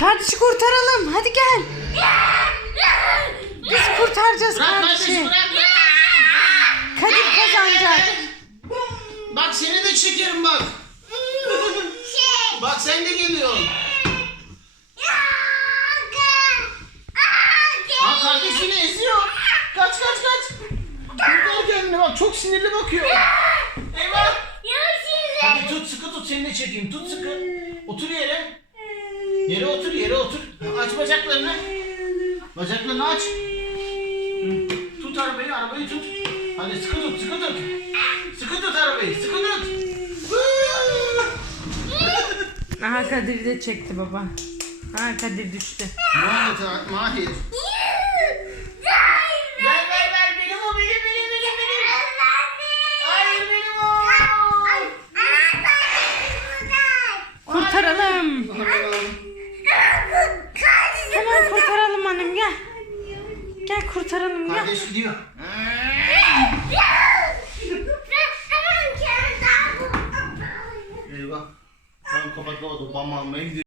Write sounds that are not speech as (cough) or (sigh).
Hadi gel. Biz kurtaracağız Bırak kardeşi. bırak. bırak. Kadir kazanacak. Bak seni de çekerim bak. Bak sen de geliyorsun. Aa kardeşini eziyor. Kaç kaç kaç. Kurtar kendini bak çok sinirli bakıyor. Eyvah. Hadi tut sıkı tut seni de çekeyim. Tut sıkı. Otur yere. Yere otur yere otur. Aç bacaklarını. Bacaklarını aç. Tut arabayı arabayı tut. Hadi sıkı tut sıkı tut. Sıkı tut arabayı sıkı tut. (laughs) Aha Kadir de çekti baba. Ha Kadir düştü. Mahir. Mahir. Ver ver ver benim o benim benim benim benim. Hayır benim o. Kurtaralım. Hemen kurtaralım hanım gel. Gel kurtaralım gel. Kardeş gidiyor. Eyvah. Ben kapatamadım. Bam almaya gidiyor.